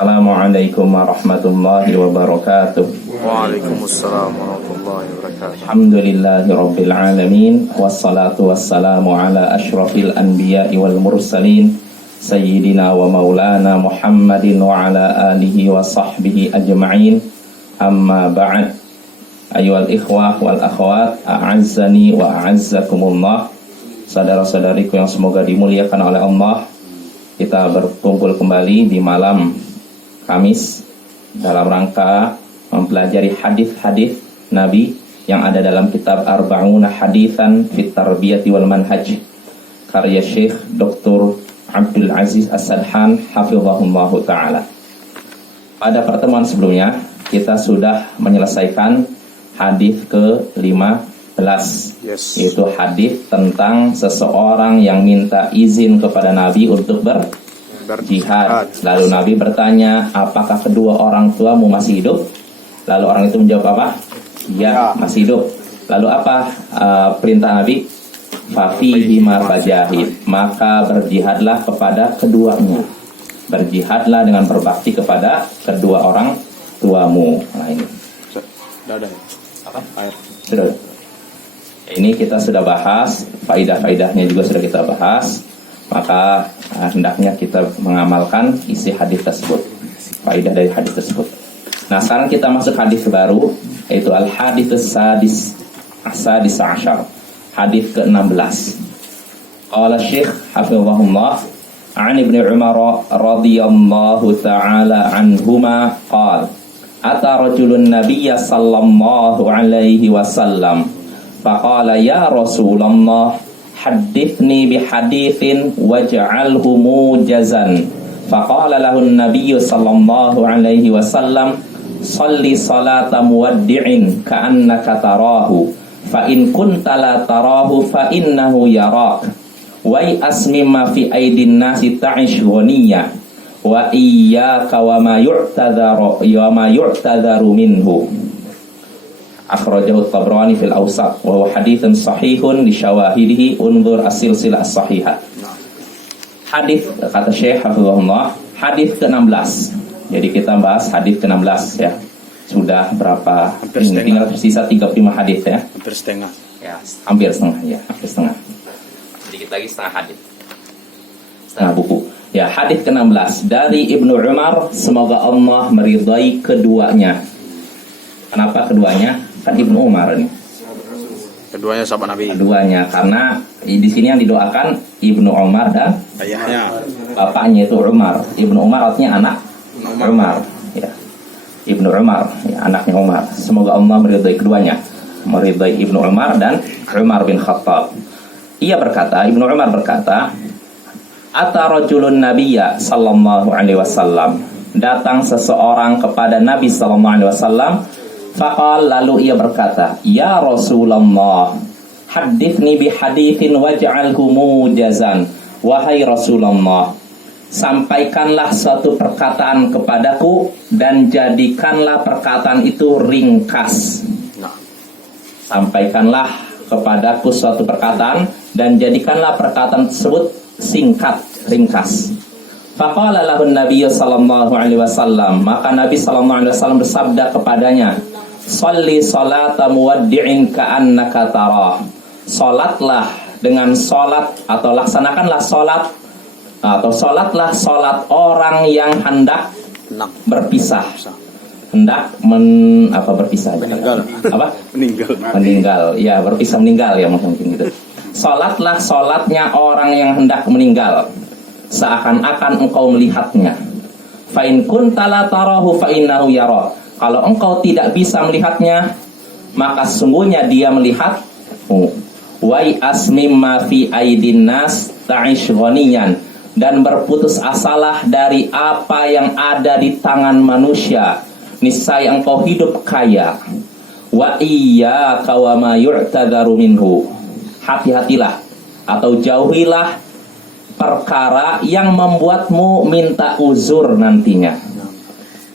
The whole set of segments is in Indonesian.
Assalamualaikum warahmatullahi wabarakatuh. Waalaikumsalam warahmatullahi wabarakatuh. Alhamdulillahirabbil alamin wassalatu wassalamu ala asyrafil anbiya'i wal mursalin sayyidina wa maulana Muhammadin wa ala alihi wa sahbihi ajma'in. Amma ba'd. Ayyuhal ikhwah wal akhwat, a'azzani wa a'azzakumullah. Saudara-saudariku yang semoga dimuliakan oleh Allah, kita berkumpul kembali di malam Kamis dalam rangka mempelajari hadis-hadis Nabi yang ada dalam kitab Arba'una Haditsan fit Tarbiyati wal Manhaj karya Syekh Dr. Abdul Aziz As-Sadhan hafizahullahu taala. Pada pertemuan sebelumnya kita sudah menyelesaikan hadis ke-15, yaitu hadis tentang seseorang yang minta izin kepada Nabi untuk berjihad. Lalu Nabi bertanya, apakah kedua orang tuamu masih hidup? Lalu orang itu menjawab apa? Ya, masih hidup. Lalu apa perintah Nabi? Fafihima fajahid, maka berjihadlah kepada keduanya. Berjihadlah dengan berbakti kepada kedua orang tuamu. Nah ini. Sudah. Apa? Sudah. Ini kita sudah bahas, faidah-faidahnya juga sudah kita bahas. Maka hendaknya kita mengamalkan isi hadis tersebut, faidah dari hadis tersebut. Nah, sekarang kita masuk hadis baru, yaitu al-hadits sadis asyar, hadis ke-16. Qala Syekh hafizahullah an Ibnu Umar radhiyallahu ta'ala anhuma qala ata rajulun nabiyya sallallahu alaihi wasallam faqala ya Rasulullah hadithni bihadithin waj'alhu mujazan. Faqala lahu an-nabiy sallallahu alaihi wasallam salli salata muwaddi'in ka'annaka tarahu fa in kunta la tarahu fa innahu yarak wa asmi ma fi aidin nasi ta'ish ghaniyya wa iyyaka wa ma yu'tadharu minhu. Akhrajahu Tabrani fil Awsat wa huwa haditsun sahihun li syawahidihi unzur as-silsilah as-sahihah. Hadis kata Syekh hafizahullah, hadis ke-16. Jadi kita bahas hadis ke-16 ya. Sudah berapa? Tinggal tersisa 35 hadis ya. Hampir setengah. Ya, hampir setengah ya, hampir setengah. Sedikit lagi setengah hadis. Setengah buku. Ya, hadis ke-16 dari Ibnu Umar, semoga Allah meridai keduanya. Kenapa keduanya? Kan Ibnu Umar ini. Keduanya sahabat Nabi. Keduanya karena di sini yang didoakan Ibnu Umar dan ayahnya. Bapaknya itu Umar. Ibnu Umar artinya anak Umar. Ya. Ibnu Umar, ya, anaknya Umar. Semoga Allah meridai keduanya. Meridai Ibnu Umar dan Umar bin Khattab. Ia berkata, Ibnu Umar berkata, ata rajulun nabiyya sallallahu alaihi wasallam. Datang seseorang kepada Nabi sallallahu alaihi wasallam. Faqal, lalu ia berkata, ya Rasulullah, hadithni bihadithin waj'alhu mujazan. Wahai Rasulullah, sampaikanlah suatu perkataan kepadaku dan jadikanlah perkataan itu ringkas. Sampaikanlah kepadaku suatu perkataan dan jadikanlah perkataan tersebut singkat, ringkas. Faqala lahu an-nabiy sallallahu alaihi wasallam, maka Nabi sallallahu alaihi wasallam bersabda kepadanya, sholli salata muwaddi'in ka'annaka tarah. Salatlah dengan salat atau laksanakanlah salat atau salatlah salat orang yang hendak berpisah. Hendak berpisah meninggal. Apa? Meninggal. Ya, berpisah meninggal ya mungkin gitu. Salatlah salatnya orang yang hendak meninggal, seakan-akan engkau melihatnya. Fa in kunta la tarahu fa innahu yara. Kalau engkau tidak bisa melihatnya, maka sungguhnya dia melihatmu. Wa asmim ma fi aidin nas ta'ish ghaniyan, dan berputus asalah dari apa yang ada di tangan manusia, niscaya engkau hidup kaya. Wa iyyaka wa ma yu'tadharu minhu, hati-hatilah atau jauhilah perkara yang membuatmu minta uzur nantinya.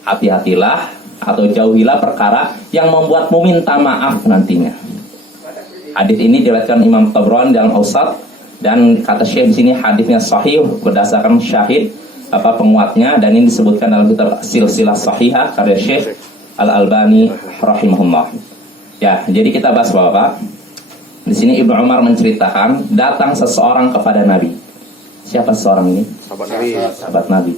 Hati-hatilah atau jauhilah perkara yang membuatmu minta maaf nantinya. Hadis ini diriwayatkan Imam Tabrani dalam Awsat, dan kata Syekh di sini hadisnya sahih berdasarkan syahid penguatnya, dan ini disebutkan dalam kitab Silsilah Sahihah karya Syekh Al-Albani rahimahullah. Ya, jadi kita bahas Bapak. Di sini Ibnu Umar menceritakan datang seseorang kepada Nabi. Siapa seseorang ini? Sahabat Nabi. Sahabat Nabi.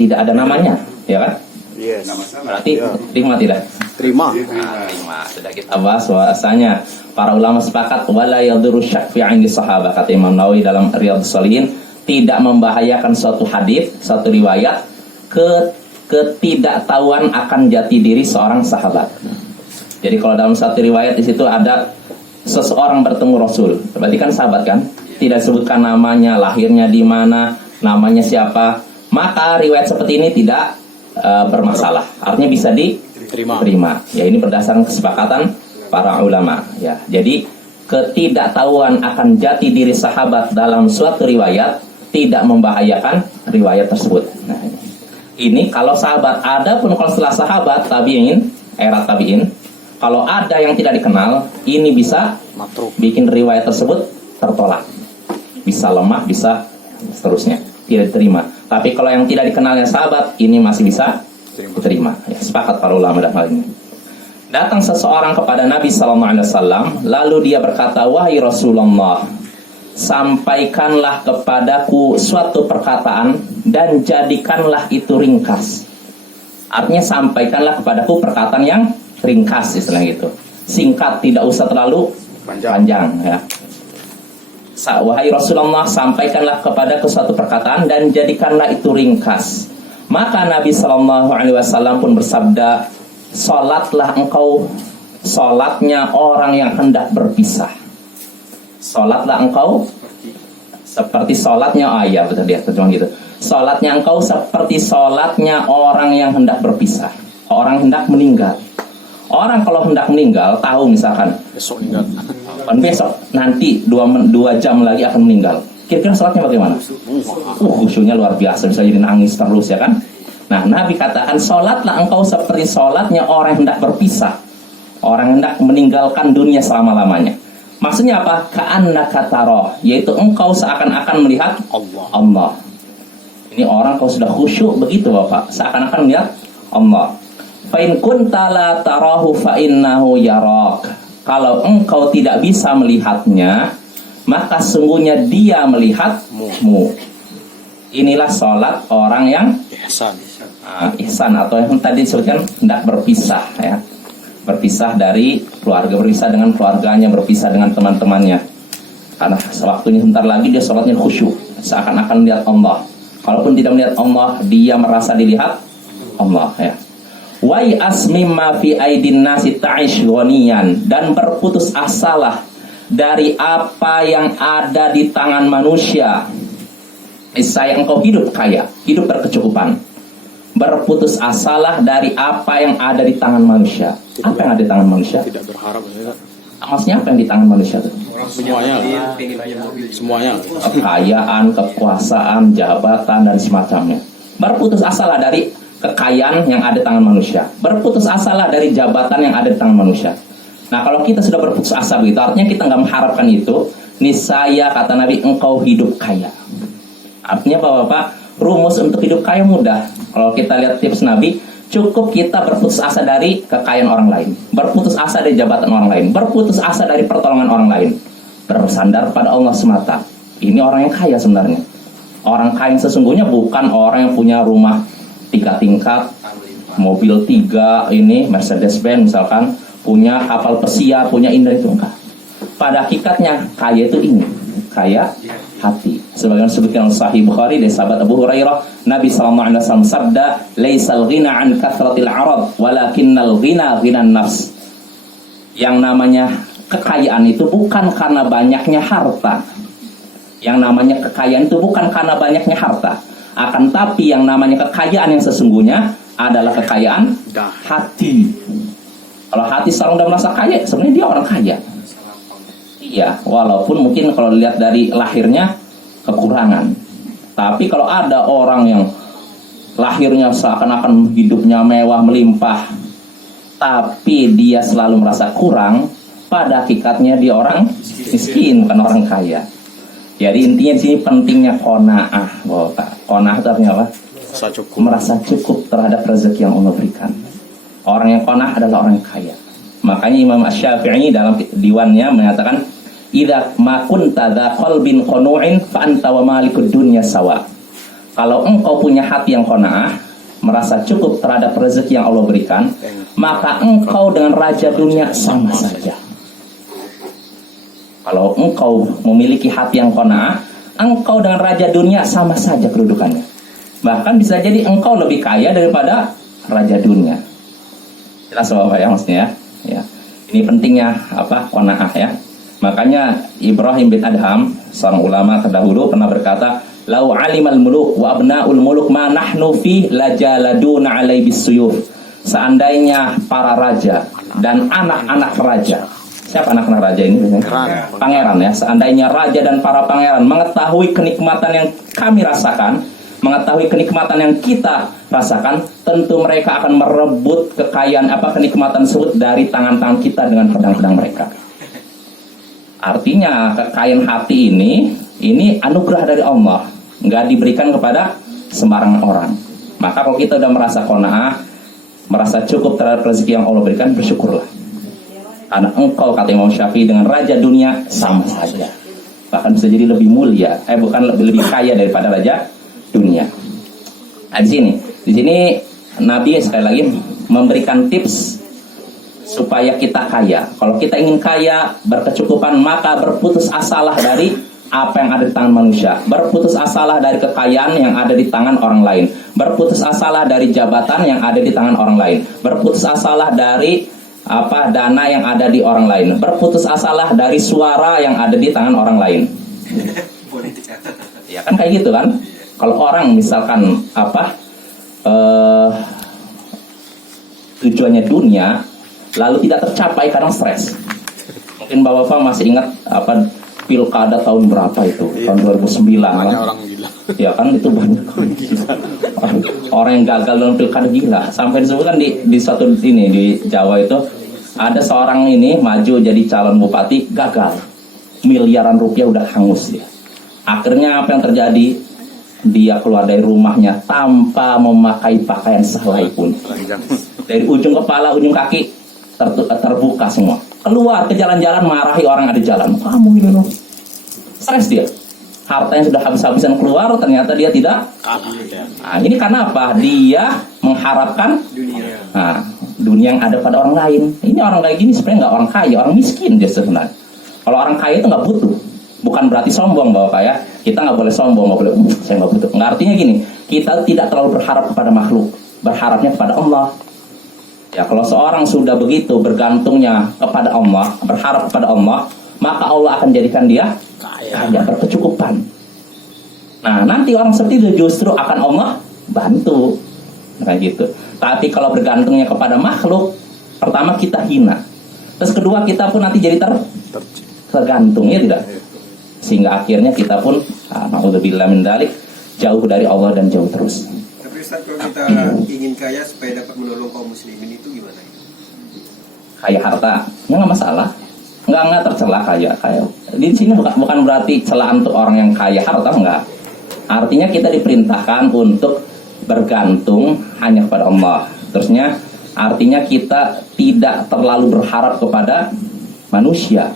Tidak ada namanya, ya kan? Yes. Berarti terima tidak? Terima. Terima. Sudah kita bahas bahwasanya para ulama sepakat wala yadurru syak fi 'indi sahabat, kata Imam Nawawi dalam Riyadhus Shalihin, tidak membahayakan suatu hadis, suatu riwayat ketidaktahuan akan jati diri seorang sahabat. Jadi kalau dalam satu riwayat di situ ada seseorang bertemu Rasul, berarti kan sahabat kan? Tidak disebutkan namanya, lahirnya di mana, namanya siapa, maka riwayat seperti ini tidak bermasalah. Artinya bisa diterima. Ya, ini berdasarkan kesepakatan para ulama. Ya, jadi ketidaktahuan akan jati diri sahabat dalam suatu riwayat tidak membahayakan riwayat tersebut. Nah, ini kalau sahabat. Ada pun kalau setelah sahabat tabi'in, era tabi'in, kalau ada yang tidak dikenal, ini bisa bikin riwayat tersebut tertolak, bisa lemah, bisa seterusnya tidak diterima. Tapi kalau yang tidak dikenalnya sahabat, ini masih bisa diterima. Ya, sepakat para ulama dalam hal ini. Datang seseorang kepada Nabi SAW, lalu dia berkata, wahai Rasulullah, sampaikanlah kepadaku suatu perkataan dan jadikanlah itu ringkas. Artinya sampaikanlah kepadaku perkataan yang ringkas, istilahnya gitu. Singkat, tidak usah terlalu panjang ya. Wahai Rasulullah, sampaikanlah kepadaku suatu perkataan dan jadikanlah itu ringkas. Maka Nabi SAW pun bersabda, sholatlah engkau sholatnya orang yang hendak berpisah. Sholatlah engkau seperti sholatnya, betul dia terjemah gitu. Sholatnya engkau seperti sholatnya orang yang hendak berpisah, orang hendak meninggal. Orang kalau hendak meninggal, tahu misalkan besok nanti 2 jam lagi akan meninggal, kira-kira sholatnya bagaimana? Khusyuknya luar biasa, bisa jadi nangis terus ya kan. Nah, Nabi katakan sholatlah engkau seperti sholatnya orang yang hendak berpisah, orang yang hendak meninggalkan dunia selama-lamanya. Maksudnya apa? Ka'annaka tarahu, yaitu engkau seakan-akan melihat Allah. Ini orang kalau sudah khusyuk begitu Bapak, seakan-akan melihat Allah. Fa in kunta la tarahu fa innahu yarak. Kalau engkau tidak bisa melihatnya, maka sungguhnya dia melihatmu. Inilah sholat orang yang ihsan, atau yang tadi disebutkan hendak berpisah ya. Berpisah dari keluarga, berpisah dengan keluarganya, berpisah dengan teman-temannya. Karena waktunya sebentar lagi dia sholatnya khusyuk, seakan-akan melihat Allah. Kalaupun tidak melihat Allah, dia merasa dilihat Allah ya. Wa asmimma fi aidin nasi ta'ish ghaniyan, dan berputus asalah dari apa yang ada di tangan manusia. Saya engkau hidup kaya, hidup berkecukupan. Berputus asalah dari apa yang ada di tangan manusia. Apa yang ada di tangan manusia? Tidak berharap. Maksudnya apa yang di tangan manusia itu? Semuanya. Kekayaan, kekuasaan, jabatan dan semacamnya. Berputus asalah dari kekayaan yang ada di tangan manusia. Berputus asalah dari jabatan yang ada di tangan manusia. Nah, kalau kita sudah berputus asa begitu, artinya kita nggak mengharapkan itu. Niscaya kata Nabi, engkau hidup kaya. Artinya Bapak, rumus untuk hidup kaya mudah. Kalau kita lihat tips Nabi, cukup kita berputus asa dari kekayaan orang lain, berputus asa dari jabatan orang lain, berputus asa dari pertolongan orang lain, bersandar pada Allah semata. Ini orang yang kaya sebenarnya. Orang kaya yang sesungguhnya bukan orang yang punya rumah 3 tingkat, mobil 3, ini Mercedes-Benz misalkan, punya kapal pesiar, punya indah, itu enggak. Pada hakikatnya kaya itu ini, kaya hati. Sebagaimana disebutkan Sahih Bukhari dari sahabat Abu Hurairah, Nabi SAW sabda, "Laisal ghina an kathratil 'arad, walakinnal ghina ghinan nafs." Yang namanya kekayaan itu bukan karena banyaknya harta. Yang namanya kekayaan itu bukan karena banyaknya harta. Akan tapi yang namanya kekayaan yang sesungguhnya adalah kekayaan hati. Kalau hati selalu udah merasa kaya, sebenarnya dia orang kaya. Iya, walaupun mungkin kalau dilihat dari lahirnya kekurangan. Tapi kalau ada orang yang lahirnya seakan-akan hidupnya mewah melimpah, tapi dia selalu merasa kurang, pada hakikatnya dia orang miskin, bukan orang kaya. Jadi intinya di sini pentingnya qanaah, Bapak. Qanaah itu artinya apa? Rasa cukup. Merasa cukup terhadap rezeki yang Allah berikan. Orang yang qanaah adalah orang yang kaya. Makanya Imam Asy-Syafi'i dalam diwannya mengatakan, "Idza ma kunta dza qalbin qanu'in fa anta wa malikud dunya sawa." Kalau engkau punya hati yang qanaah, merasa cukup terhadap rezeki yang Allah berikan, maka engkau dengan raja dunia sama saja. Kalau engkau memiliki hati yang qanaah, engkau dengan raja dunia sama saja kedudukannya. Bahkan bisa jadi engkau lebih kaya daripada raja dunia. Jelas Bapak ya maksudnya ya. Ini pentingnya apa? Qanaah ya. Makanya Ibrahim bin Adham, seorang ulama terdahulu pernah berkata, "Lau alimal muluk wa abnaul muluk ma nahnu fi lajaladuna alai bisuyuf." Seandainya para raja dan anak-anak raja. Siapa anak-anak raja ini biasanya? Pangeran ya. Seandainya raja dan para pangeran mengetahui kenikmatan yang kami rasakan, mengetahui kenikmatan yang kita rasakan, tentu mereka akan merebut kekayaan kenikmatan tersebut dari tangan-tangan kita dengan pedang-pedang mereka. Artinya kekayaan hati ini anugerah dari Allah, nggak diberikan kepada sembarangan orang. Maka kalau kita udah merasa qanaah, merasa cukup terhadap rezeki yang Allah berikan, bersyukurlah. Karena engkau, kata Imam Syafi'i, dengan raja dunia sama saja. Bahkan bisa jadi lebih mulia, bukan lebih kaya daripada raja dunia. Nah, di sini Nabi sekali lagi memberikan tips supaya kita kaya. Kalau kita ingin kaya, berkecukupan, maka berputus asalah dari apa yang ada di tangan manusia. Berputus asalah dari kekayaan yang ada di tangan orang lain. Berputus asalah dari jabatan yang ada di tangan orang lain. Berputus asalah dari dana yang ada di orang lain. Berputus asalah dari suara yang ada di tangan orang lain. Ya kan kayak gitu kan? Kalau orang misalkan tujuannya dunia lalu tidak tercapai, kadang stres. Mungkin Bapak masih ingat pilkada tahun berapa itu? Tahun 2009 Banyak kan? orang gila. Ya kan itu banyak orang yang gagal dalam pilkada gila. Sampai disebutkan di satu ini di Jawa itu ada seorang ini maju jadi calon bupati, gagal. Miliaran rupiah udah hangus dia. Akhirnya apa yang terjadi? Dia keluar dari rumahnya tanpa memakai pakaian sehelai pun. Dari ujung kepala, ujung kaki terbuka semua. Keluar ke jalan-jalan marahi orang ada di jalan. Kamu ini loh. Stres dia. Hartanya sudah habis-habisan keluar, ternyata dia tidak. Nah, ini karena apa? Dia mengharapkan dunia yang ada pada orang lain. Ini orang kayak gini sebenarnya nggak orang kaya, orang miskin dia sebenarnya. Kalau orang kaya itu nggak butuh. Bukan berarti sombong bahwa kaya. Kita nggak boleh sombong, nggak boleh. Saya nggak butuh. Nggak, artinya gini. Kita tidak terlalu berharap kepada makhluk. Berharapnya kepada Allah. Ya, kalau seorang sudah begitu bergantungnya kepada Allah, berharap kepada Allah, maka Allah akan jadikan dia kaya, berkecukupan. Nah, nanti orang seperti itu justru akan Allah bantu. Kayak gitu. Tapi kalau bergantungnya kepada makhluk, pertama kita hina. Terus kedua kita pun nanti jadi tergantung, ya tidak? Sehingga akhirnya kita pun na'udzubillah min dzalik, jauh dari Allah dan jauh terus. Tapi Ustaz, kalau kita ingin kaya supaya dapat menolong kaum muslimin itu gimana? Kaya harta, ya nggak masalah, nggak tercela kaya. Di sini bukan berarti celaan untuk orang yang kaya harta, enggak. Artinya kita diperintahkan untuk bergantung hanya kepada Allah. Terusnya artinya kita tidak terlalu berharap kepada manusia.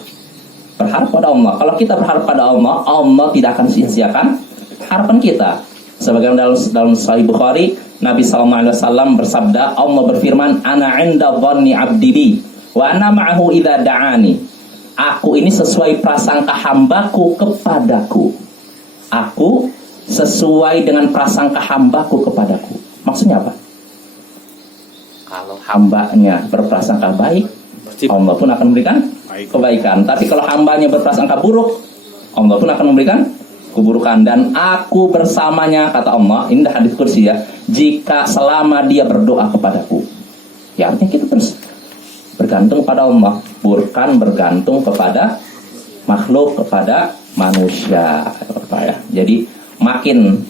Berharap pada Allah. Kalau kita berharap pada Allah, Allah tidak akan sia-siakan harapan kita. Sebagaimana dalam Sahih Bukhari, Nabi SAW bersabda, Allah berfirman, "Ana 'inda dhanni 'abdi bi, wa ana ma'ahu idza da'ani." Aku ini sesuai prasangka hambaku kepadaku. Aku sesuai dengan prasangka hambaku kepadaku. Maksudnya apa? Kalau hambanya berprasangka baik, Allah pun akan memberikan kebaikan. Tapi kalau hambanya berprasangka buruk, Allah pun akan memberikan keburukan. Dan aku bersamanya, kata Allah, ini dah hadits qudsi ya, jika selama dia berdoa kepadaku. Ya artinya kita terus bergantung pada Allah, bukan bergantung kepada makhluk, kepada manusia. Ya. Jadi makin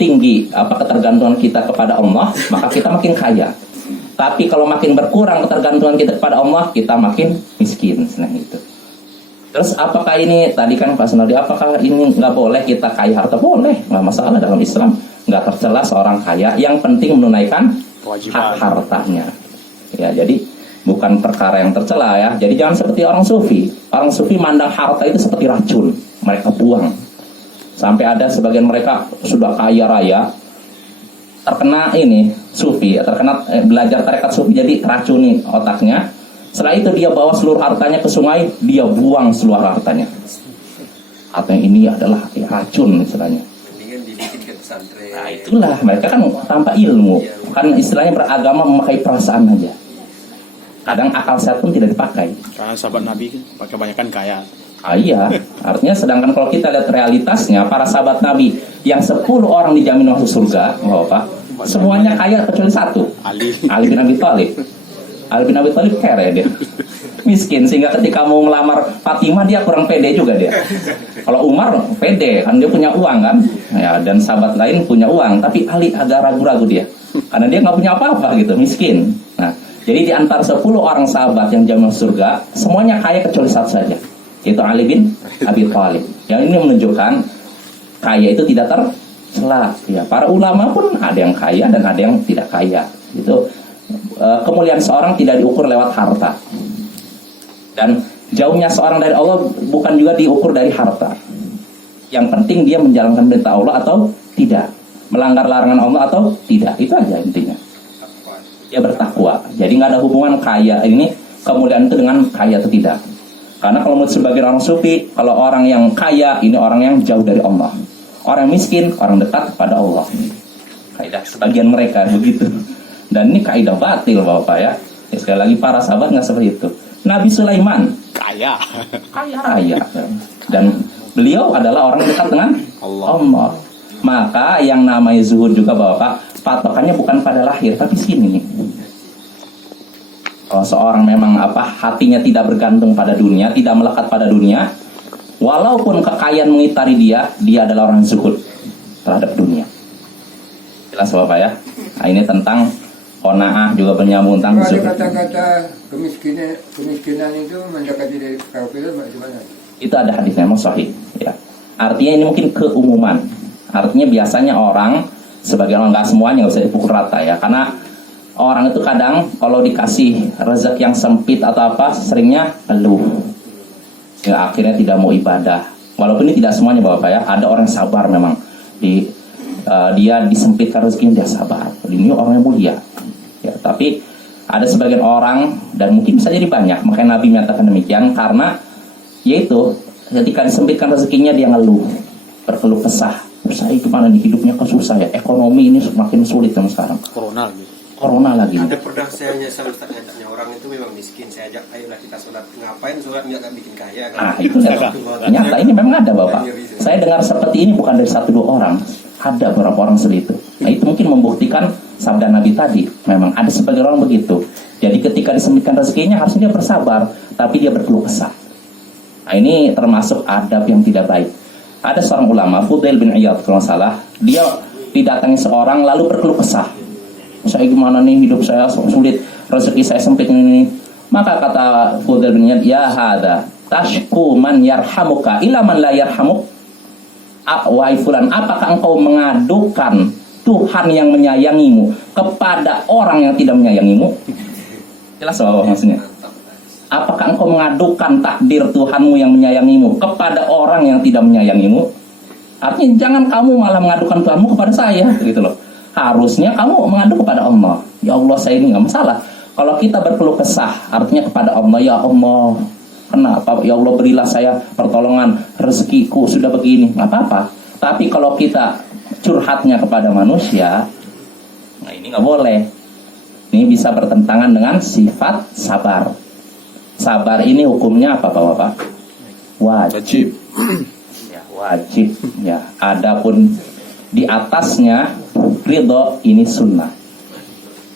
tinggi ketergantungan kita kepada Allah, maka kita makin kaya. Tapi kalau makin berkurang ketergantungan kita kepada Allah, kita makin miskin. Nah itu. Terus apakah ini tadi kan Pak Sunardi, apakah ini nggak boleh kita kaya harta? Boleh, nggak masalah dalam Islam, nggak tercela seorang kaya. Yang penting menunaikan hak hartanya. Ya, jadi bukan perkara yang tercela ya. Jadi jangan seperti orang sufi. Orang sufi mandang harta itu seperti racun, mereka buang. Sampai ada sebagian mereka sudah kaya raya, terkena ini sufi, terkena belajar tarekat sufi, jadi racuni otaknya. Setelah itu dia bawa seluruh hartanya ke sungai, dia buang seluruh hartanya. Hartanya ini adalah racun istilahnya. Mendingan dibikin ke pesantren. Nah itulah, mereka kan tanpa ilmu. Kan istilahnya beragama memakai perasaan aja. Kadang akal sehat pun tidak dipakai. Karena sahabat Nabi kan kebanyakan kaya. Iya, artinya sedangkan kalau kita lihat realitasnya, para sahabat Nabi yang 10 orang dijamin masuk surga, Bapak, semuanya kaya kecuali satu, Ali bin Abi Thalib. Ali bin Abi Thalib kere dia, miskin, sehingga ketika mau melamar Fatimah dia kurang pede juga dia. Kalau Umar pede, kan dia punya uang kan, ya, dan sahabat lain punya uang, tapi Ali agak ragu-ragu dia, karena dia nggak punya apa-apa gitu, miskin. Nah, jadi di antara 10 orang sahabat yang jamin surga, semuanya kaya kecuali satu saja, yaitu Ali bin Abi Thalib. Yang ini menunjukkan kaya itu tidak tercela. Ya, para ulama pun ada yang kaya dan ada yang tidak kaya. Itu kemuliaan seorang tidak diukur lewat harta. Dan jauhnya seorang dari Allah bukan juga diukur dari harta. Yang penting dia menjalankan perintah Allah atau tidak, melanggar larangan Allah atau tidak. Itu aja intinya. Dia bertakwa. Jadi nggak ada hubungan kaya ini, kemuliaan itu dengan kaya atau tidak. Karena kalau menurut sebagian orang sufi, kalau orang yang kaya ini orang yang jauh dari Allah. Orang miskin, orang dekat kepada Allah. Kaidah sebagian mereka begitu. Dan ini kaidah batil Bapak ya. Sekali lagi para sahabat nggak seperti itu. Nabi Sulaiman Kaya raya. Dan beliau adalah orang dekat dengan Allah. Maka yang namanya zuhud juga Bapak, patokannya bukan pada lahir, tapi sini nih. Kalau seorang memang hatinya tidak bergantung pada dunia, tidak melekat pada dunia, walaupun kekayaan mengitari dia adalah orang zuhud terhadap dunia. Jelas Bapak ya. Nah, ini tentang qanaah juga menyambung tentang Kalau zuhud. ada kata-kata kemiskinan itu mendekati dari kafir, bagaimana? Itu ada hadisnya memang sahih ya. Artinya ini mungkin keumuman. Artinya biasanya orang, sebagian orang, nggak semuanya, nggak bisa dipukul rata ya, karena orang itu kadang kalau dikasih rezeki yang sempit atau apa, seringnya ngeluh, ya, akhirnya tidak mau ibadah. Walaupun ini tidak semuanya Bapak ya, ada orang sabar memang, dia disempitkan rezekinya, dia sabar, ini orang yang mulia ya. Tapi ada sebagian orang, dan mungkin bisa jadi banyak, makanya Nabi menyatakan demikian, karena yaitu ketika disempitkan rezekinya dia ngeluh, berkeluh kesah. Saya gimana nih hidupnya kesusah ya, ekonomi ini semakin sulit yang sekarang. Corona lagi. Ada pernah saya nyasar Ustaz, ngajaknya orang itu memang miskin, saya ajak ayolah kita sholat. Ngapain sholat nggak bikin kaya kan? Itu nyata, ini memang ada Bapak. Saya dengar seperti ini bukan dari 1-2 orang, ada beberapa orang seperti itu. Nah itu mungkin membuktikan sabda Nabi tadi, memang ada sebagian orang begitu. Jadi ketika disempitkan rezekinya harusnya dia bersabar, tapi dia berkeluh kesah. Nah ini termasuk adab yang tidak baik. Ada seorang ulama, Fudail bin Iyad kalau salah, dia didatangi seorang lalu berkeluh kesah. Saya gimana nih, hidup saya sulit, rezeki saya sempit ini. Maka kata Fudail bin Iyad, ya hada tashku man yarhamuka ila man la yarhamuk. Wahai fulan, apakah engkau mengadukan Tuhan yang menyayangimu kepada orang yang tidak menyayangimu? Jelas Bapak maksudnya. Apakah engkau mengadukan takdir Tuhanmu yang menyayangimu kepada orang yang tidak menyayangimu? Artinya jangan kamu malah mengadukan Tuhanmu kepada saya, gitu loh. Harusnya kamu mengadu kepada Allah. Ya Allah, saya ini nggak masalah. Kalau kita berkeluh kesah, artinya kepada Allah, ya Allah, kenapa? Ya Allah, berilah saya pertolongan, rezekiku sudah begini, nggak apa-apa. Tapi kalau kita curhatnya kepada manusia, nah ini nggak boleh. Ini bisa bertentangan dengan sifat sabar. Sabar ini hukumnya apa Bapak? Wajib. Ya, wajib. Ya, adapun di atasnya ridho ini sunnah.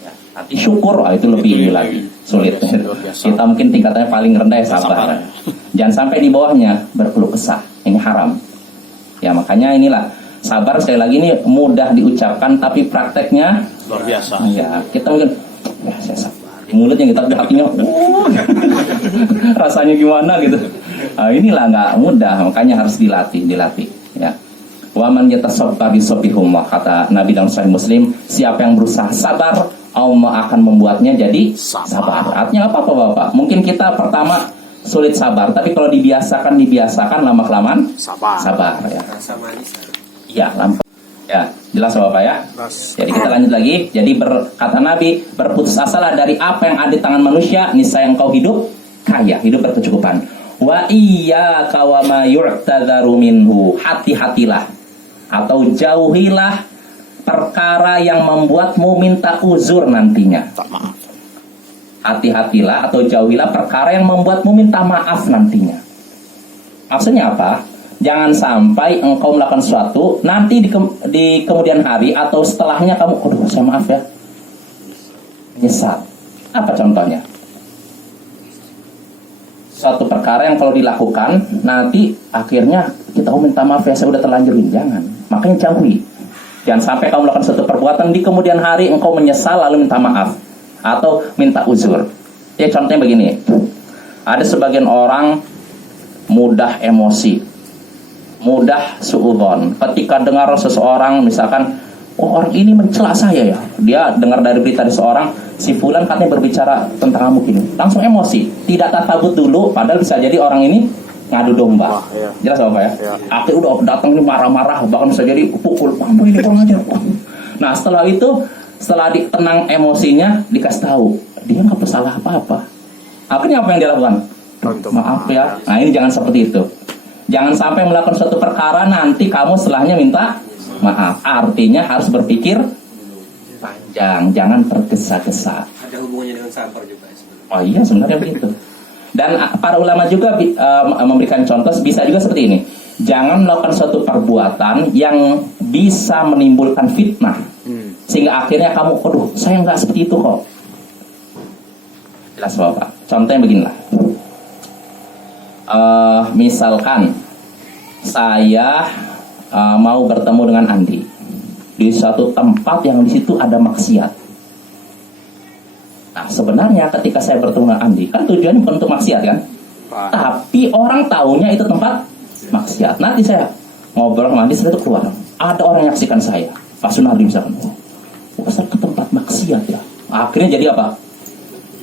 Ya, arti syukur itu lebih ini lagi sulit. Kita mungkin tingkatannya paling rendah ya sabar. Jangan sampai di bawahnya berkeluh kesah. Ini haram. Ya makanya inilah sabar sekali lagi ini mudah diucapkan tapi prakteknya luar biasa. Ya kita mungkin ya saya sabar. Mulutnya kita, tapi hatinya rasanya gimana gitu. Inilah nggak mudah, makanya harus dilatih ya. Wa man yatasabbar yusabihullah, kata Nabi dalam Sahih Muslim, siapa yang berusaha sabar, Allah akan membuatnya jadi sabar. Artinya apa Bapak? Mungkin kita pertama sulit sabar, tapi kalau dibiasakan lama-kelamaan sabar ya. Rasa manis. Ya, ya, jelas Bapak ya. Jadi kita lanjut lagi. Jadi kata Nabi, berputus asalah dari apa yang ada di tangan manusia, niscaya engkau hidup kaya, hidup berkecukupan. Wa iyyaka wa ma yu'tadzaru minhu, hati-hatilah atau jauhilah perkara yang membuatmu minta uzur nantinya. Tak maaf. Hati-hatilah atau jauhilah perkara yang membuatmu minta maaf nantinya. Maksudnya apa? Jangan sampai engkau melakukan sesuatu, nanti di kemudian hari atau setelahnya kamu, aduh saya maaf ya, menyesal. Apa contohnya? Suatu perkara yang kalau dilakukan, nanti akhirnya kita minta maaf ya, saya udah terlanjur. Jangan. Makanya jauhi. Jangan sampai kamu melakukan suatu perbuatan, di kemudian hari engkau menyesal lalu minta maaf atau minta uzur. Ya contohnya begini, ada sebagian orang mudah emosi, mudah suudzon. Ketika dengar seseorang misalkan, oh orang ini mencela saya ya, dia dengar dari berita dari seorang, si fulan katanya berbicara tentang kamu gini, langsung emosi, tidak tatabut dulu, padahal bisa jadi orang ini ngadu domba. Iya. Jelas Bapak ya? Iya. Akhirnya udah datang ini marah-marah, bahkan bisa jadi pukul, kamu ini kurang ajar. Nah setelah itu, setelah ditenang emosinya, dikasih tahu dia nggak bersalah apa-apa. Akhirnya apa yang dia lakukan? Maaf ya. Nah ini jangan seperti itu. Jangan sampai melakukan suatu perkara nanti kamu setelahnya minta maaf. Artinya harus berpikir panjang, jangan tergesa-gesa. Ada hubungannya dengan sabar juga sebenarnya. Oh iya sebenarnya begitu. Dan para ulama juga memberikan contoh bisa juga seperti ini. Jangan melakukan suatu perbuatan yang bisa menimbulkan fitnah, sehingga akhirnya kamu, aduh saya nggak seperti itu kok. Jelas Bapak. Contohnya beginilah. Misalkan saya mau bertemu dengan Andi di suatu tempat yang di situ ada maksiat. Nah sebenarnya ketika saya bertemu dengan Andi, kan tujuannya bukan untuk maksiat kan? Tapi orang taunya itu tempat maksiat. Nanti saya ngobrol sama Andi, setelah itu keluar, ada orang yang nyaksikan saya, Pak Sunardi misalkan, saya ke tempat maksiat ya. Akhirnya jadi apa?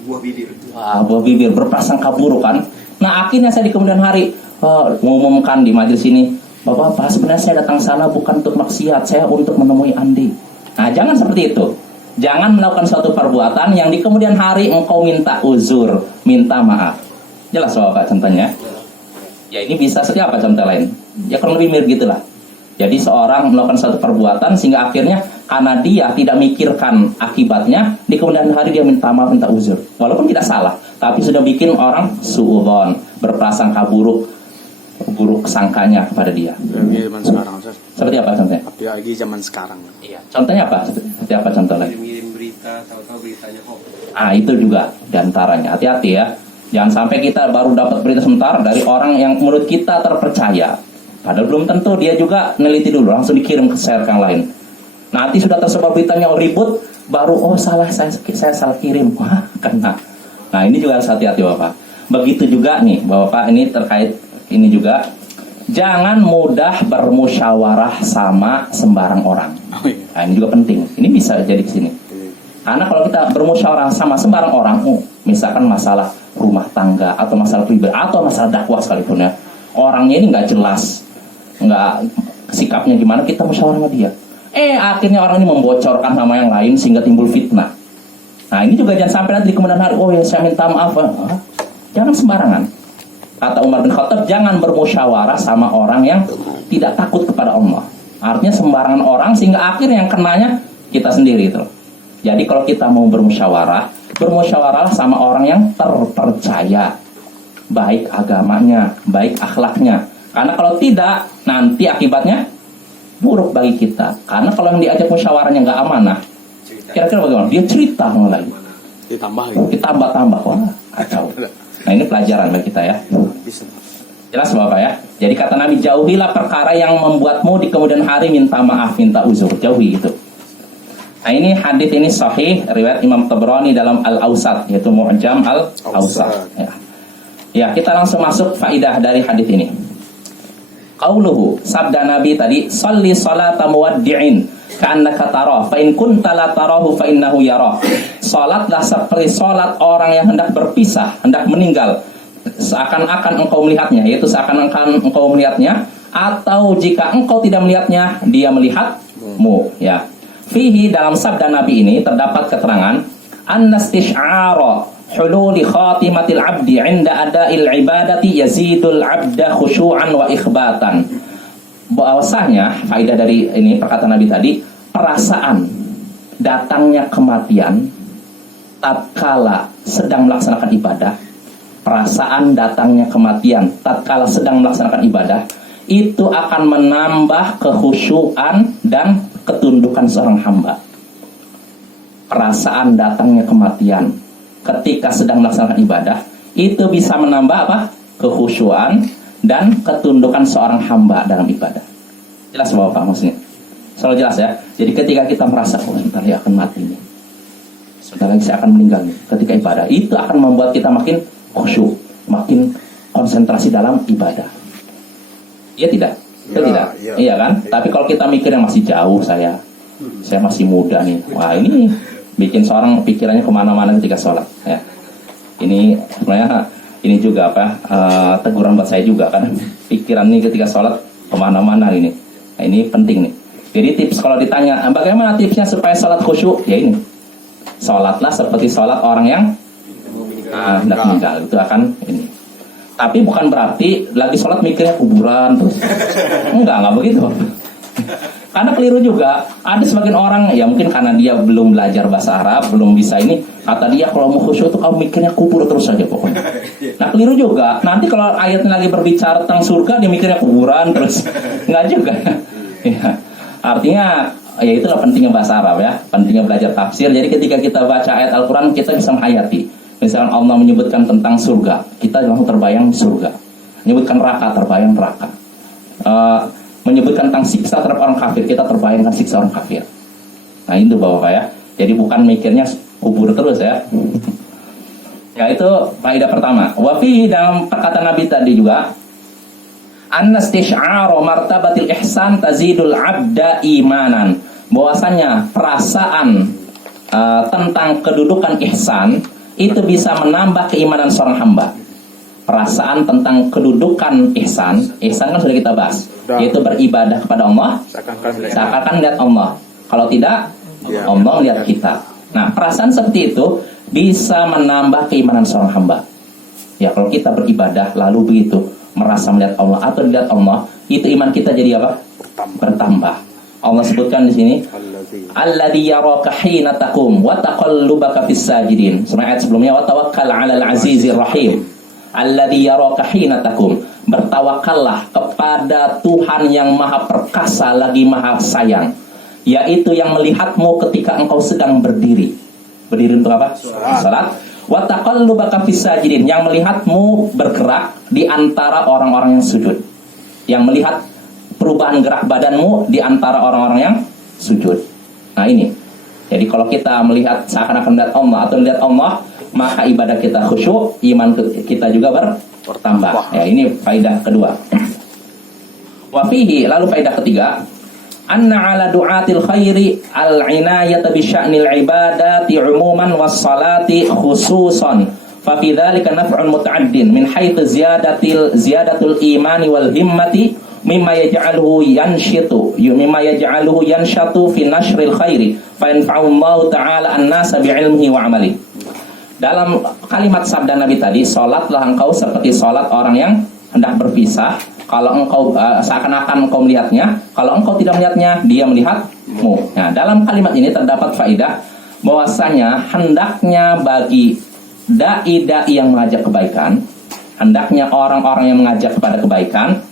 Buah bibir. Wah, buah bibir, berprasangka buruk kan. Nah akhirnya saya di kemudian hari mengumumkan di majelis ini, Bapak sebenarnya saya datang sana bukan untuk maksiat, saya untuk menemui Andi. Nah jangan seperti itu. Jangan melakukan suatu perbuatan yang di kemudian hari engkau minta uzur, minta maaf. Jelas Bapak contohnya? Ya ini bisa seperti apa contoh lain? Ya kurang lebih mirip gitulah. Jadi seorang melakukan suatu perbuatan sehingga akhirnya karena dia tidak mikirkan akibatnya, di kemudian hari dia minta maaf, minta uzur. Walaupun tidak salah, tapi sudah bikin orang suudzon, berprasangka buruk sangkanya kepada dia. Apalagi zaman sekarang, Ustaz. Seperti apa contohnya? Apalagi zaman sekarang. Iya. Contohnya apa? Seperti apa contoh lain? Kirim berita, tahu-tahu beritanya hoax. Itu juga diantaranya. Hati-hati ya. Jangan sampai kita baru dapat berita sebentar dari orang yang menurut kita terpercaya. Padahal belum tentu dia juga neliti dulu, langsung dikirim ke share yang lain. Nanti sudah tersebar beritanya ribut, baru salah saya salah kirim. Wah, kena. Nah ini juga harus hati-hati Bapak. Begitu juga nih Bapak, ini terkait ini juga. Jangan mudah bermusyawarah sama sembarang orang. Nah ini juga penting. Ini bisa jadi ke sini. Karena kalau kita bermusyawarah sama sembarang orang, misalkan masalah rumah tangga atau masalah pribadi atau masalah dakwah sekalipun ya, orangnya ini nggak jelas, nggak sikapnya gimana, kita musyawarah sama dia. Akhirnya orang ini membocorkan sama yang lain sehingga timbul fitnah. Nah ini juga jangan sampai nanti di kemudian hari, oh ya saya minta maaf. Jangan sembarangan. Kata Umar bin Khattab, jangan bermusyawarah sama orang yang tidak takut kepada Allah. Artinya sembarangan orang sehingga akhirnya yang kenanya kita sendiri itu. Jadi kalau kita mau bermusyawarah sama orang yang terpercaya, baik agamanya, baik akhlaknya. Karena kalau tidak, nanti akibatnya buruk bagi kita. Karena kalau yang diajak musyawarahnya nggak amanah, kira-kira bagaimana? Dia cerita lagi, ditambah-tambah, wah kacau. Nah ini pelajaran bagi kita ya. Jelas Bapak ya. Jadi kata Nabi, jauhilah perkara yang membuatmu di kemudian hari minta maaf, minta uzur. Jauhi itu. Nah ini hadits ini sahih riwayat Imam Tabrani dalam Al-Awsat, yaitu Mu'jam Al-Awsat ya. Ya, kita langsung masuk faidah dari hadis ini. Qauluhu, sabda Nabi tadi, "Shalli salata muwaddi'in ka'annaka tarah, fa in kunta la tarahu fa innahu yarah." Salatlah seperti salat orang yang hendak berpisah, hendak meninggal, seakan-akan engkau melihatnya, yaitu seakan-akan engkau melihatnya, atau jika engkau tidak melihatnya, dia melihatmu. Ya. Fihi, dalam sabda Nabi ini terdapat keterangan annastish'ara hululi khatimatil abdi 'inda ada'il ibadati yazidul 'abda khusyu'an wa ikhbatan. Bahwasanya faedah dari ini perkataan Nabi tadi, perasaan datangnya kematian tatkala sedang melaksanakan ibadah, perasaan datangnya kematian tatkala sedang melaksanakan ibadah itu akan menambah kekhusyuan dan ketundukan seorang hamba. Perasaan datangnya kematian ketika sedang melaksanakan ibadah itu bisa menambah apa? Kekhusyuan dan ketundukan seorang hamba dalam ibadah. Jelas Bapak maksudnya? Selalu jelas ya. Jadi ketika kita merasa sebentar lagi akan mati nih, sebentar lagi saya akan meninggal nih, ketika ibadah itu akan membuat kita makin khusyuk, makin konsentrasi dalam ibadah. Iya tidak? Itu tidak? Iya kan? Tapi kalau kita mikir yang masih jauh, saya masih muda nih. Wah, ini bikin seorang pikirannya kemana-mana ketika sholat. Ya. Ini sebenarnya ini juga teguran buat saya juga kan. Pikiran ini ketika sholat kemana-mana ini. Nah, ini penting nih. Jadi tips kalau ditanya bagaimana tipsnya supaya sholat khusyuk, ya ini. Sholatlah seperti sholat orang yang hendak meninggal. Itu akan ini. Tapi bukan berarti lagi sholat mikirnya kuburan terus. Enggak begitu. Karena keliru juga. Ada sebagian orang, ya mungkin karena dia belum belajar bahasa Arab, belum bisa ini, kata dia kalau mau khusyuk itu kamu mikirnya kubur terus saja pokoknya. Nah keliru juga. Nanti kalau ayatnya lagi berbicara tentang surga, dia mikirnya kuburan terus. Enggak juga. Ya. Artinya, ya itulah pentingnya bahasa Arab ya. Pentingnya belajar tafsir. Jadi ketika kita baca ayat Al-Quran, kita bisa menghayati. Misalnya Allah menyebutkan tentang surga, kita langsung terbayang surga. Menyebutkan neraka, terbayang neraka. Menyebutkan tentang siksa terhadap orang kafir, kita terbayangkan siksa orang kafir. Nah itu Bapak ya. Jadi bukan mikirnya kubur terus ya. Ya itu faedah pertama. Wafi dalam perkataan Nabi tadi juga, annastish'aru martabatil ihsan tazidul abda imanan. Bahwasanya perasaan tentang kedudukan ihsan itu bisa menambah keimanan seorang hamba. Perasaan tentang kedudukan ihsan kan sudah kita bahas, yaitu beribadah kepada Allah seakan-akan lihat Allah. Kalau tidak, Allah lihat kita. Nah, perasaan seperti itu bisa menambah keimanan seorang hamba. Ya, kalau kita beribadah lalu begitu merasa melihat Allah atau dilihat Allah, itu iman kita jadi apa? Bertambah. Allah sebutkan di sini, alladzi yaraka hina taqum wa taqallubaka fis sajidin. Ayat sebelumnya, wa tawakkal 'alal 'azizir rahim. Alladzi yaraka hina taqum. Bertawakallah kepada Tuhan yang Maha Perkasa lagi Maha Sayang, yaitu yang melihatmu ketika engkau sedang berdiri. Berdiri untuk apa? Salat. Wa taqallubaka fis sajidin, yang melihatmu bergerak di antara orang-orang yang sujud. Yang melihat perubahan gerak badanmu di antara orang-orang yang sujud. Nah ini. Jadi kalau kita melihat seakan-akan melihat Allah atau melihat Allah, maka ibadah kita khusyuk, iman kita juga bertambah. Ya, ini faedah kedua. Wa fihi, lalu faedah ketiga, anna ala du'atil khairi al-inayata bi sya'nil ibadati umuman was salati khususan. Fa fi dzalika naf'un muta'addin min haitsu ziyadatul imani wal himmati mimma yaj'aluhu yanshatu fi nashril khairi fa yanfa'ullahu ta'ala an-nasa bi'ilmihi wa 'amalihi. Dalam kalimat sabda Nabi tadi, salatlah engkau seperti salat orang yang hendak berpisah. Kalau engkau seakan-akan engkau melihatnya, kalau engkau tidak melihatnya, dia melihatmu. Nah, dalam kalimat ini terdapat faedah bahwasanya hendaknya bagi dai-dai yang mengajak kebaikan, hendaknya orang-orang yang mengajak kepada kebaikan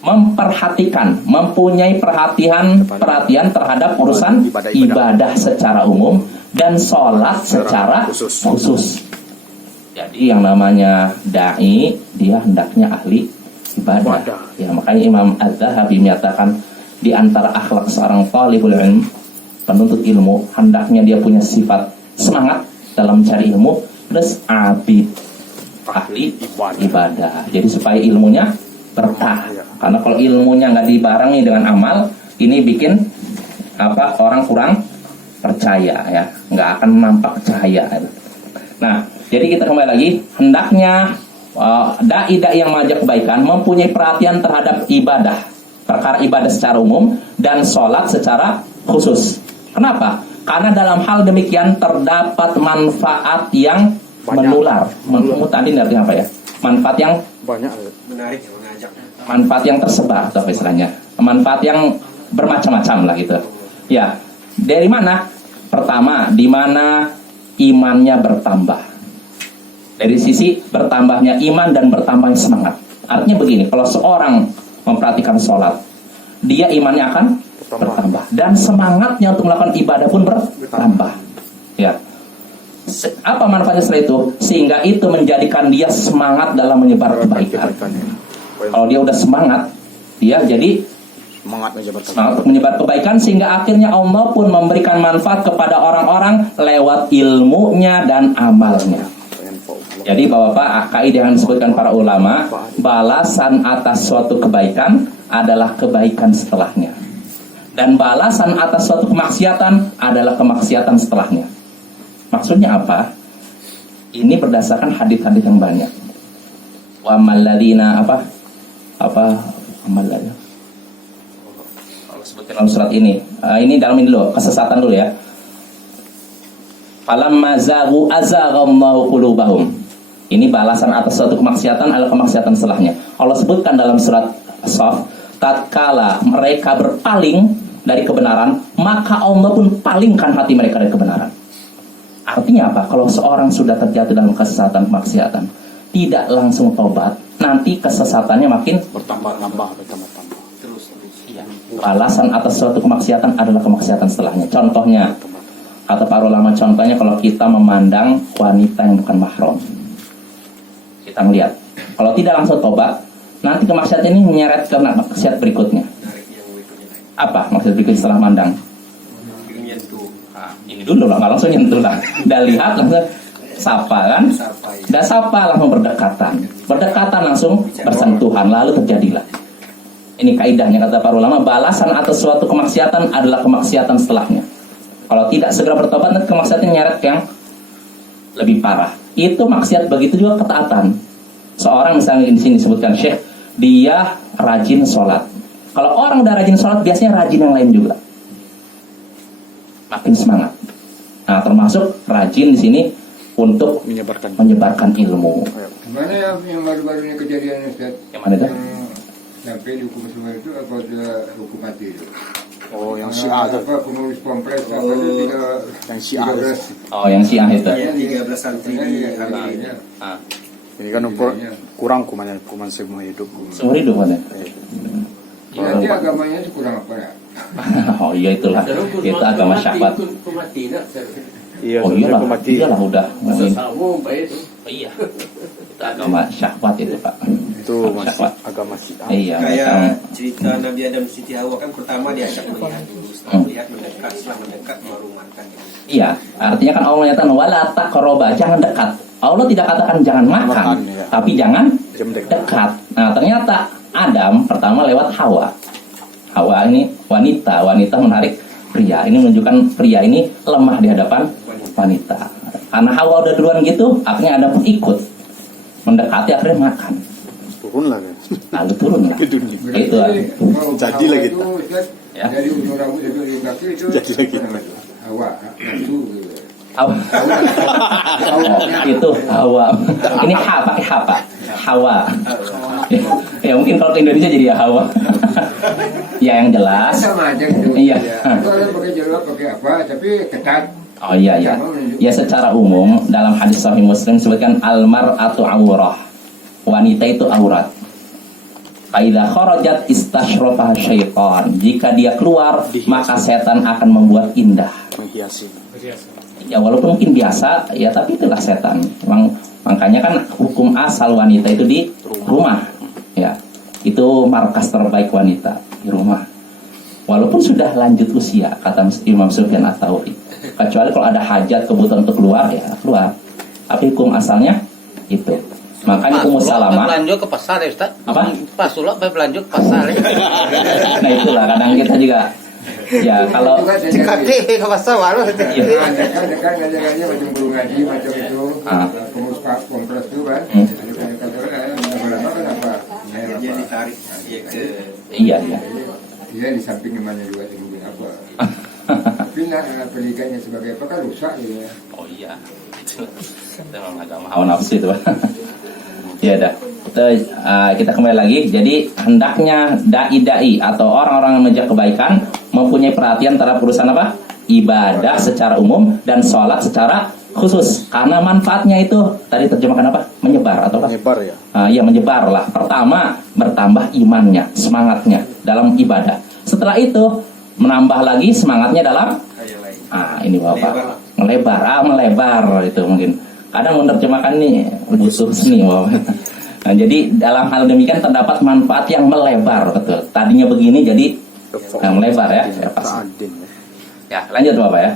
memperhatikan, mempunyai perhatian terhadap urusan ibadah secara umum dan sholat secara khusus. Jadi yang namanya dai, dia hendaknya ahli ibadah. Ya, makanya Imam Az-Zahabi menyatakan di antara akhlak seorang talibul ilm, penuntut ilmu, hendaknya dia punya sifat semangat dalam mencari ilmu, plus abid. ahli ibadah. Jadi supaya ilmunya berkah. Karena kalau ilmunya nggak dibarengi dengan amal, ini bikin orang kurang percaya ya, nggak akan nampak cahaya. Nah, jadi kita kembali lagi, hendaknya dai yang mengajak kebaikan mempunyai perhatian terhadap ibadah, perkara ibadah secara umum dan sholat secara khusus. Kenapa? Karena dalam hal demikian terdapat manfaat yang menular. Tadi artinya apa ya? Manfaat yang banyak. Menarik ya, mengajak. Manfaat yang tersebar atau apa istilahnya? Manfaat yang bermacam-macam lah gitu. Ya, dari mana? Pertama, di mana imannya bertambah. Dari sisi bertambahnya iman dan bertambahnya semangat. Artinya begini, kalau seorang memperhatikan sholat, dia imannya akan bertambah dan semangatnya untuk melakukan ibadah pun bertambah. Ya. Apa manfaatnya setelah itu? Sehingga itu menjadikan dia semangat dalam menyebar kebaikan. Kalau dia udah semangat, dia jadi semangat untuk menyebar kebaikan, sehingga akhirnya Allah pun memberikan manfaat kepada orang-orang lewat ilmunya dan amalnya. Jadi Bapak-Bapak, kaidah yang disebutkan para ulama, balasan atas suatu kebaikan adalah kebaikan setelahnya, dan balasan atas suatu kemaksiatan adalah kemaksiatan setelahnya. Maksudnya apa? Ini berdasarkan hadis-hadis yang banyak. Wa malladzina amalladina. Kalau sebutkan dalam surat ini, ini dalam ini dulu, kesesatan dulu ya. Falamma zaghu azaghallahu qulubahum. Ini balasan atas suatu kemaksiatan adalah kemaksiatan setelahnya. Allah sebutkan dalam surat As-Saff, tatkala mereka berpaling dari kebenaran, maka Allah pun palingkan hati mereka dari kebenaran. Artinya apa? Kalau seorang sudah terjatuh dalam kesesatan kemaksiatan, tidak langsung tobat, nanti kesesatannya makin bertambah. Terus. Iya. Balasan atas suatu kemaksiatan adalah kemaksiatan setelahnya. Contohnya, kata para ulama, contohnya kalau kita memandang wanita yang bukan mahram, kita melihat, kalau tidak langsung tobat, nanti kemaksiatan ini menyeret ke maksiat berikutnya. Apa maksud berikutnya setelah mandang? Ini dulu lah, nggak langsung nyentuh lah. Udah lihat langsung sapa kan? Udah sapa langsung berdekatan langsung bersentuhan, lalu terjadilah. Ini kaidahnya kata para ulama, balasan atas suatu kemaksiatan adalah kemaksiatan setelahnya. Kalau tidak segera bertobat, nanti kemaksiatan nyeret yang lebih parah. Itu maksiat, begitu juga ketaatan. Seorang misalnya di sini disebutkan Syekh, dia rajin sholat. Kalau orang udah rajin sholat, biasanya rajin yang lain juga. Makin semangat. Nah, termasuk rajin di sini untuk menyebarkan ilmu. Gimana yang baru-baru ini kejadian Ustaz? Yang mana itu? Sampai dihukum semua itu apa sudah hukum mati itu? Oh, yang Syiah itu. Apa pengurus kompres apa itu yang Syiah. Oh, yang Syiah itu. Iya, 13 santri di Ini kan kurang kuman seumur hidup. Seumur hidup mana? Nanti agamanya itu kurang apa ya? Oh iya itulah. Itu agama syahwat. Iya, Oh iyalah udah. Iya. Itu agama syahwat itu Pak. Itu masih agama Syiah. Iya. Kayak cerita Nabi Adam dan Siti Hawa kan pertama diajak melihat dulu, setelah melihat mendekat, setelah mendekat baru makan. Iya, artinya kan Allah menyatakan wala taqrabu, jangan dekat. Allah tidak katakan jangan makan, ya. tapi jangan dekat. Nah, ternyata Adam pertama lewat Hawa. Hawa ini wanita menarik pria. Ini menunjukkan pria ini lemah di hadapan wanita. Karena Hawa udah duluan gitu, akhirnya Adam pun ikut mendekati, akhirnya makan. Turun lah. Lalu turun lah. Itu Jadi lagi kita. Ya. Dari ujung rambut itu ujung kaki itu. Jadi lagi. Hawa, nafsu gitu. Hawa. Oh, itu Hawa. Ini pakai Pak. Hawa. Ya mungkin kalau ke Indonesia jadi ya Hawa. Ya yang jelas. Sama aja gitu. Iya. Kalau pakai jilbab pakai apa, tapi ketat. Oh iya. Ya secara umum dalam hadis Sahih Muslim disebutkan al-mar'atu aurah. Wanita itu aurat. Faidza kharajat istashrafaha syaitan. Jika dia keluar, maka setan akan membuat indah. Menghiasi. Ya walaupun mungkin biasa, ya tapi itulah setan. Makanya kan hukum asal wanita itu di rumah. Ya. Itu markas terbaik wanita di rumah. Walaupun sudah lanjut usia, kata Imam Sufyan Ats-Tsauri. Kecuali kalau ada hajat kebutuhan untuk keluar, ya keluar. Tapi hukum asalnya itu. Makanya Ummu Salamah belanja ke pasar ya Ustaz. Apa? Pas sulap belanja ke pasar ya. nah itulah kadang kita juga ya kalau Juga saya Kaki ke pasar baru. iya. dekat ngajar-ngajar macam guru ngaji macam itu kompres itu kan. Lama-lama kenapa? Dia ditarik dia ke iya iya Dia di samping namanya juga mungkin apa. Tapi pendidikannya sebagai apa kan rusak ya. oh iya itu memang agama hawa nafsu itu ya dah kita kembali lagi. Jadi hendaknya dai-dai atau orang-orang yang mengajak kebaikan mempunyai perhatian terhadap urusan apa? Ibadah secara umum dan sholat secara khusus. Karena manfaatnya itu tadi terjemahkan apa? Menyebar atau apa? Menyebar ya. Iya menyebar lah. Pertama bertambah imannya, semangatnya dalam ibadah. Setelah itu menambah lagi semangatnya dalam yang lain. ini bapak melebar itu mungkin. Kadang menerjemahkan nih butuh seni bapak. Nah, jadi dalam hal demikian terdapat manfaat yang melebar betul. Tadinya begini jadi melebar ya. Ta'adin ya. Ya, lanjut Bapak ya.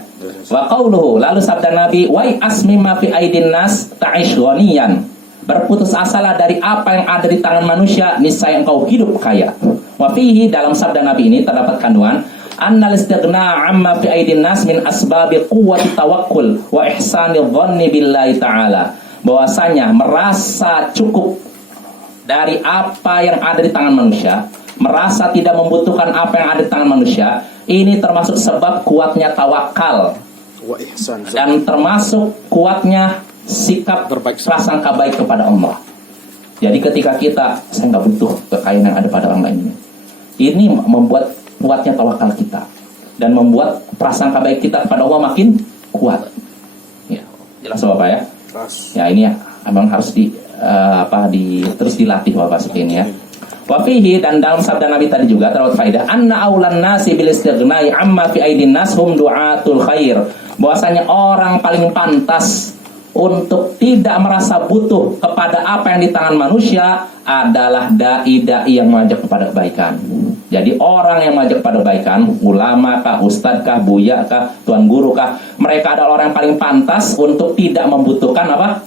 Wa qauluhu, lalu sabda Nabi, wa asmi ma fi aidin nas ta'ish ghaniyan. Berputus asalah dari apa yang ada di tangan manusia, niscaya engkau hidup kaya. Wa fihi, dalam sabda Nabi ini terdapat kandungan annal istighna amma fi aidin nas min asbabi quwwati tawakkul wa ihsani dhanni billahi ta'ala. Bahwasanya merasa cukup dari apa yang ada di tangan manusia, merasa tidak membutuhkan apa yang ada di tangan manusia, ini termasuk sebab kuatnya tawakal Wa ihsan. dan termasuk kuatnya sikap Berbaik prasangka baik kepada Allah. Jadi ketika saya nggak butuh kekayaan yang ada pada orang lain, ini membuat kuatnya tawakal kita dan membuat prasangka baik kita kepada Allah makin kuat. Ya, jelas Bapak ya. Ya ini memang harus terus dilatih Bapak seperti ini ya. Wafihi, dan dalam sabda Nabi tadi juga terdapat faedah anna aulan nasi bil istighnai amma fi aidin nas hum du'atul khair. Bahwasanya orang paling pantas untuk tidak merasa butuh kepada apa yang di tangan manusia adalah dai-dai yang mengajak kepada kebaikan. Jadi orang yang mengajak kepada kebaikan, ulama kah, ustadz kah, buya kah, tuan guru kah, mereka adalah orang yang paling pantas untuk tidak membutuhkan apa?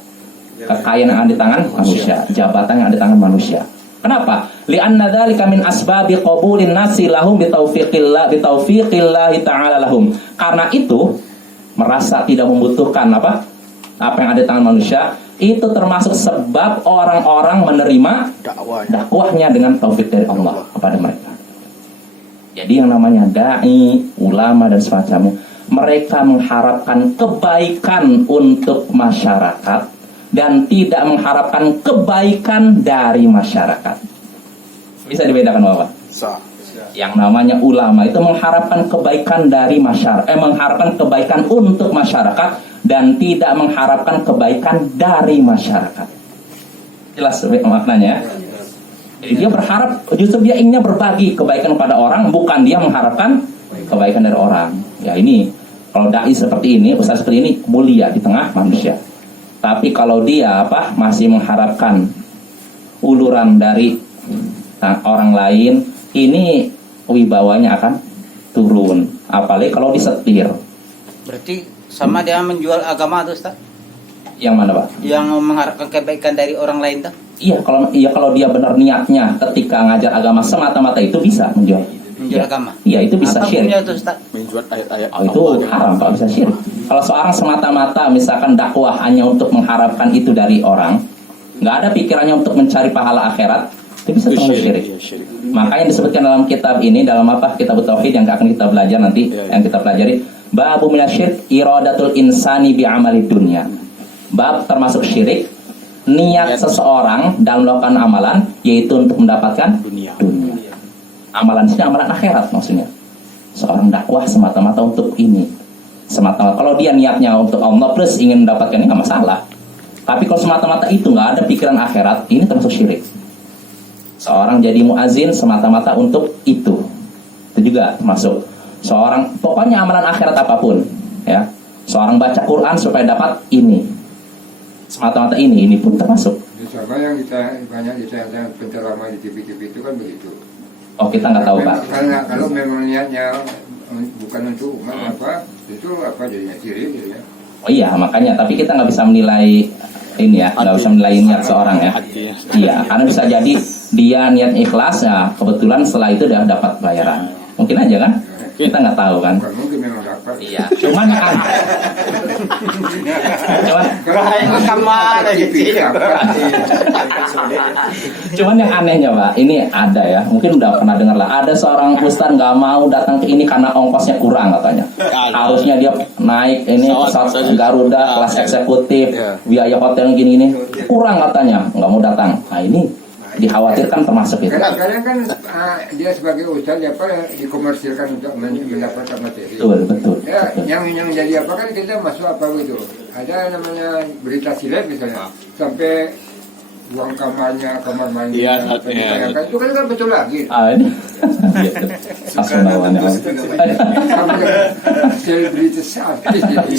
Kekayaan yang ada di tangan manusia, jabatan yang ada di tangan manusia. Kenapa? Li'anna dzalika min asbabi qabulin nasi lahum bitaufiqillah ta'ala lahum. Karena itu merasa tidak membutuhkan apa yang ada di tangan manusia, itu termasuk sebab orang-orang menerima dakwahnya dengan taufik dari Allah kepada mereka. Jadi yang namanya dai, ulama dan semacamnya, mereka mengharapkan kebaikan untuk masyarakat dan tidak mengharapkan kebaikan dari masyarakat. Bisa dibedakan Bapak? Yang namanya ulama itu mengharapkan kebaikan dari masyarakat, mengharapkan kebaikan untuk masyarakat dan tidak mengharapkan kebaikan dari masyarakat. Jelas maknanya? Jadi dia berharap, justru dia inginnya berbagi kebaikan kepada orang, bukan dia mengharapkan kebaikan dari orang. Ya ini, kalau dai seperti ini, ustaz seperti ini mulia di tengah manusia. Tapi kalau dia masih mengharapkan uluran dari orang lain, ini wibawanya akan turun. Apalagi kalau disetir. Berarti sama dia menjual agama tuh Ustaz? Yang mana Pak? Yang mengharapkan kebaikan dari orang lain tuh? Iya, kalau dia benar niatnya ketika ngajar agama semata-mata itu bisa menjual agama. Iya, itu bisa syirik. Itu, Ustaz? Menjual ayat-ayat itu haram Pak, bisa syirik. Kalau seorang semata-mata misalkan dakwah hanya untuk mengharapkan itu dari orang, nggak ada pikirannya untuk mencari pahala akhirat, itu bisa termasuk syirik. Makanya disebutkan dalam kitab ini, dalam kitab Tauhid yang akan kita belajar nanti, yang kita pelajari, babu minasyirik iradatul insani bi amali dunya. Bab termasuk syirik, niat seseorang dalam melakukan amalan yaitu untuk mendapatkan dunia. Amalan ini amalan akhirat maksudnya. Seorang dakwah semata-mata untuk ini. Semata-mata kalau dia niatnya untuk Allah plus ingin mendapatkan ini nggak masalah. Tapi kalau semata-mata itu nggak ada pikiran akhirat, ini termasuk syirik. Seorang jadi muazin semata-mata untuk itu juga termasuk. Seorang pokoknya amalan akhirat apapun, ya. Seorang baca Quran supaya dapat ini. Semata-mata ini pun termasuk. Sama yang kita banyak ditanya penceramah di TV-TV itu kan begitu. Oh, kita nggak tahu Pak. Karena kalau memang niatnya bukan untuk umat itu jadinya syirik ya. Oh iya, makanya tapi kita nggak bisa menilai ini ya, nggak usah menilai niat seorang ya. Hati ya. Iya, karena bisa jadi dia niat ikhlas ya, kebetulan setelah itu udah dapat bayaran. Mungkin aja kan? Kita nggak tahu kan. Bukan mungkin memang dapat. Iya, cuman cuman yang anehnya Pak, ini ada ya, mungkin udah pernah dengar lah, ada seorang ustaz nggak mau datang ke ini karena ongkosnya kurang katanya. Harusnya dia naik ini pesawat Garuda kelas eksekutif, biaya hotel gini-gini, kurang katanya, nggak mau datang. Nah ini dikhawatirkan termasuk itu. Kadang-kadang kan dia sebagai ustaz dikomersilkan untuk mendapatkan materi. Betul. Ya, yang jadi apa kan kita masuk apa gitu. Ada namanya berita silet misalnya, sampai uang kamar mandi, Iya, ditayangkan. Itu kan betul lagi. Ini asunawannya. Selebritis artis jadi.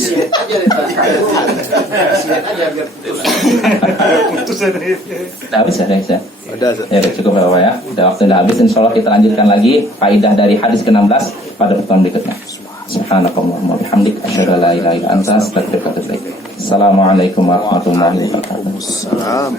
Udah habis ya, guys ya. Udah. Ya udah cukup Bapak ya. Udah waktu udah habis, insya Allah kita lanjutkan lagi faidah dari hadis ke-16 pada pertemuan berikutnya. Subhanakallahumma wa bihamdik asyhadu an la ilaha illa anta astaghfiruka wa atubu ilaik. Assalamualaikum warahmatullahi wabarakatuh. Waalaikumsalam.